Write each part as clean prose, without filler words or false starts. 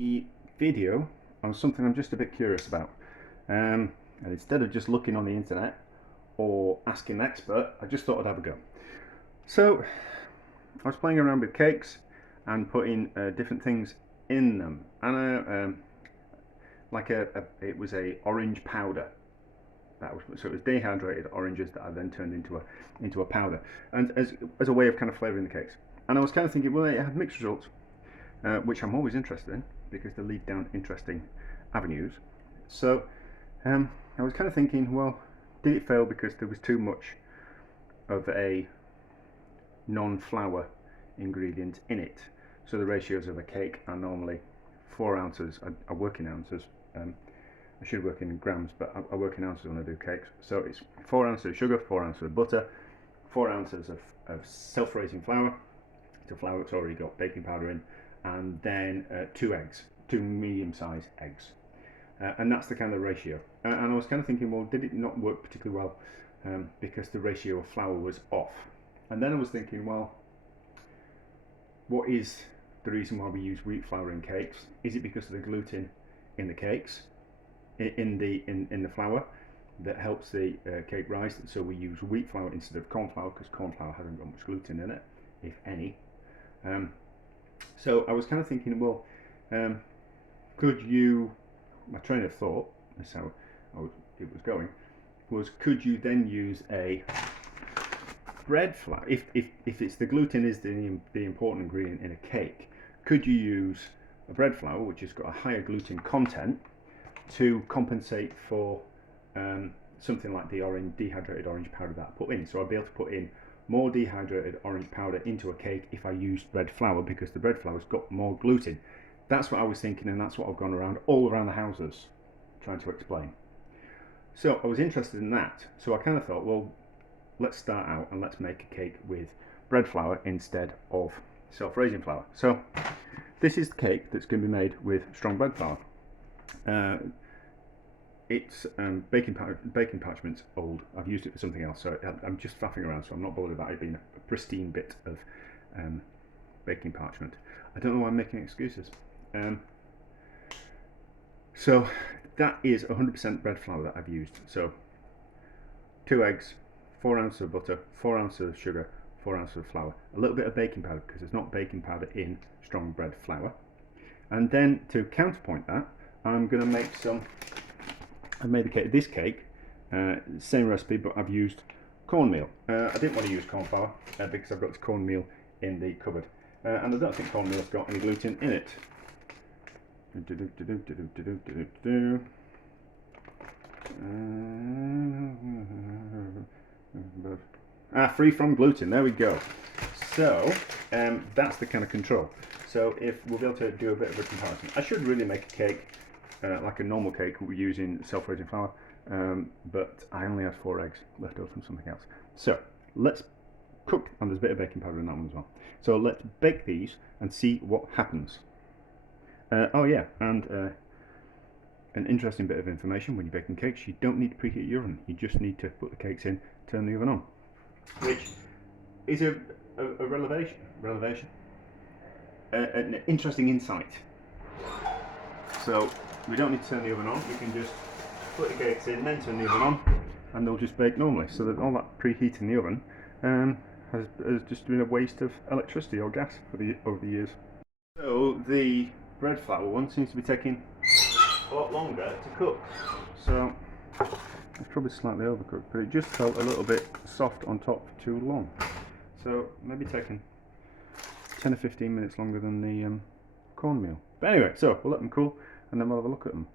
The video on something I'm just a bit curious about. And instead of just looking on the internet or asking an expert, I just thought I'd have a go. So I was playing around with cakes and putting different things in them, and it was a orange powder. So it was dehydrated oranges that I then turned into a powder, and as a way of kind of flavouring the cakes. And I was kind of thinking, well, it had mixed results, which I'm always interested in because they lead down interesting avenues. So I was kind of thinking, well, did it fail because there was too much of a non-flour ingredient in it? So the ratios of a cake are normally 4 ounces. I work in ounces. I should work in grams, but I work in ounces when I do cakes. So it's 4 ounces of sugar, 4 ounces of butter, 4 ounces of self-raising flour. It's a flour that's already got baking powder in, and then 2 eggs, 2 medium-sized eggs. And that's the kind of ratio. And I was kind of thinking, well, did it not work particularly well because the ratio of flour was off? And then I was thinking, well, what is the reason why we use wheat flour in cakes? Is it because of the gluten in the cakes, in the flour, that helps the cake rise? So we use wheat flour instead of corn flour because corn flour hasn't got much gluten in it, if any. So I was kind of thinking, well, could you? My train of thought, that's how it was going, was could you then use a bread flour? If it's the gluten is the important ingredient in a cake, could you use a bread flour which has got a higher gluten content to compensate for something like the dehydrated orange powder that I put in? So I'd be able to put in more dehydrated orange powder into a cake if I used bread flour, because the bread flour's got more gluten. That's what I was thinking, and that's what I've gone around all around the houses trying to explain. So I was interested in that. So I kind of thought, well, let's start out and let's make a cake with bread flour instead of self-raising flour. So this is the cake that's going to be made with strong bread flour. It's baking parchment's old. I've used it for something else, so I'm just faffing around, so I'm not bothered about it being a pristine bit of baking parchment. I don't know why I'm making excuses. So that is 100% bread flour that I've used. So 2 eggs, 4 ounces of butter, 4 ounces of sugar, 4 ounces of flour, a little bit of baking powder because there's not baking powder in strong bread flour. And then to counterpoint that, I'm going to make some. I made this cake, same recipe, but I've used cornmeal. I didn't want to use corn flour because I've got this cornmeal in the cupboard, and I don't think cornmeal's got any gluten in it. Free from gluten. There we go. So that's the kind of control. So if we'll be able to do a bit of a comparison, I should really make a cake like a normal cake we're using self-raising flour, but I only had 4 eggs left over from something else. So let's cook, and there's a bit of baking powder in that one as well. So let's bake these and see what happens. Oh yeah, and an interesting bit of information: when you're baking cakes, you don't need to preheat your oven. You just need to put the cakes in, turn the oven on, which is a revelation, an interesting insight. So we don't need to turn the oven on. We can just put the cakes in, then turn the oven on, and they'll just bake normally. So that all that preheating the oven has just been a waste of electricity or gas over the years. So the bread flour one seems to be taking a lot longer to cook. So it's probably slightly overcooked, but it just felt a little bit soft on top for too long. So maybe taking 10 or 15 minutes longer than the cornmeal. But anyway, so we'll let them cool and then we'll have a look at them.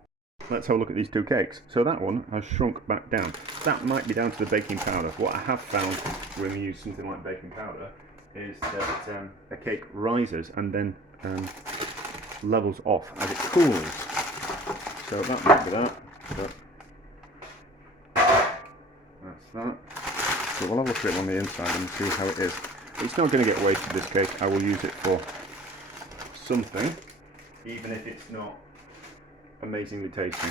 Let's have a look at these 2 cakes. So that one has shrunk back down. That might be down to the baking powder. What I have found when we use something like baking powder is that a cake rises and then levels off as it cools. So that might be that. But that's that. So we'll have a look at it on the inside and see how it is. It's not going to get wasted, this cake. I will use it for something, even if it's not amazingly tasty.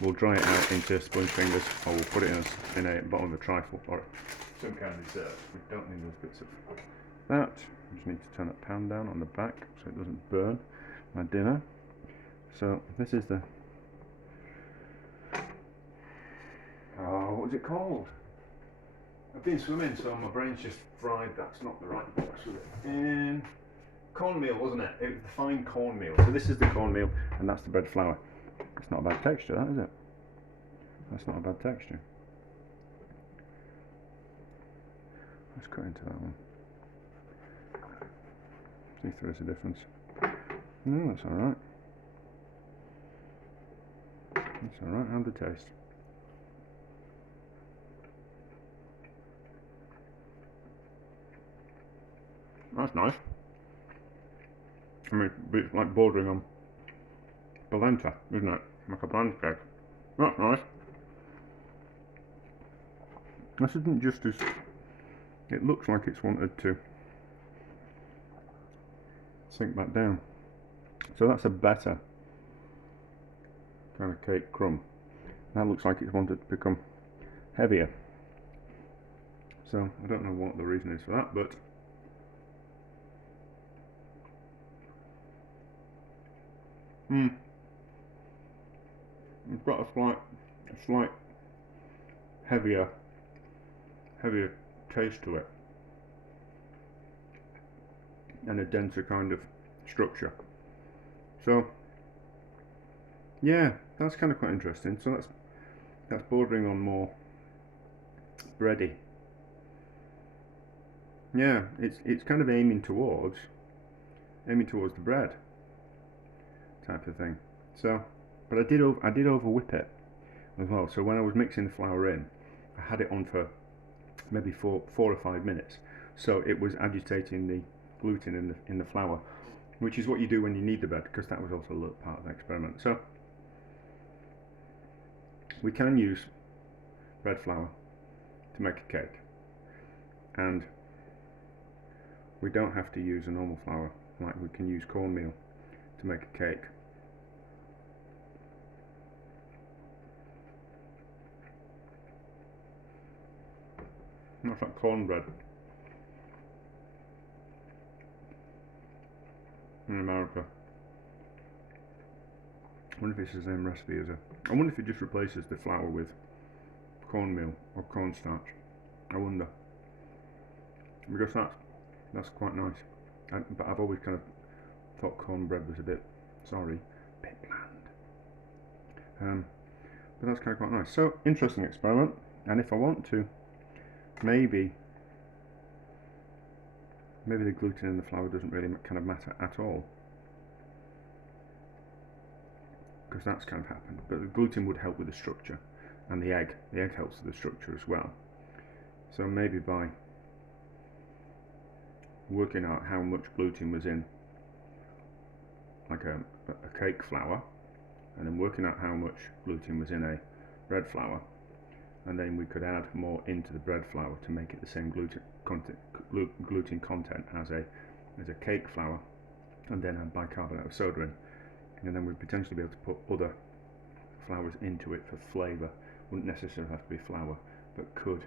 We'll dry it out into sponge fingers, or we'll put it in a bottom of a trifle or some kind of dessert. We don't need those bits of that. I just need to turn that pan down on the back so it doesn't burn my dinner. So this is the, oh, what was it called? I've been swimming, so my brain's just fried. That's not the right box with it. And cornmeal, wasn't it? It was the fine cornmeal. So this is the cornmeal, and that's the bread flour. It's not a bad texture, that is it? That's not a bad texture. Let's cut into that one. See if there is a difference. No, that's alright. That's alright, and the taste. That's nice. I mean, it's like bordering on polenta, isn't it? Like a bland cake. That's nice. This isn't just as... It looks like it's wanted to sink back down. So that's a better kind of cake crumb. That looks like it's wanted to become heavier. So I don't know what the reason is for that, but it's got a slight heavier taste to it, and a denser kind of structure. So yeah, that's kind of quite interesting. So that's bordering on more bready. Yeah, it's kind of aiming towards the bread type of thing. So, but I did over whip it as well. So when I was mixing the flour in, I had it on for maybe 4 or 5 minutes. So it was agitating the gluten in the flour, which is what you do when you knead the bread, because that was also a little part of the experiment. So we can use bread flour to make a cake, and we don't have to use a normal flour like we can use cornmeal to make a cake. That's like cornbread in America. I wonder if it's the same recipe as I wonder if it just replaces the flour with cornmeal or cornstarch. I wonder, because that's quite nice. But I've always kind of thought cornbread was a bit bland. But that's kind of quite nice. So interesting experiment. And if I want to, maybe the gluten in the flour doesn't really kind of matter at all, because that's kind of happened. But the gluten would help with the structure, and the egg helps with the structure as well. So maybe by working out how much gluten was in like a cake flour, and then working out how much gluten was in a bread flour, and then we could add more into the bread flour to make it the same gluten content as a cake flour, and then add bicarbonate of soda in, and then we'd potentially be able to put other flours into it for flavour. Wouldn't necessarily have to be flour, but could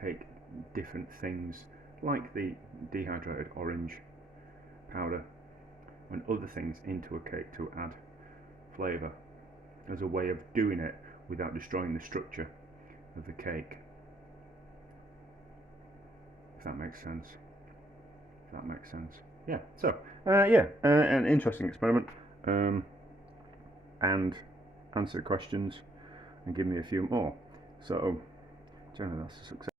take different things like the dehydrated orange powder and other things into a cake to add flavour, as a way of doing it without destroying the structure of the cake. If that makes sense. Yeah. So an interesting experiment, and answer questions and give me a few more. So generally that's a success.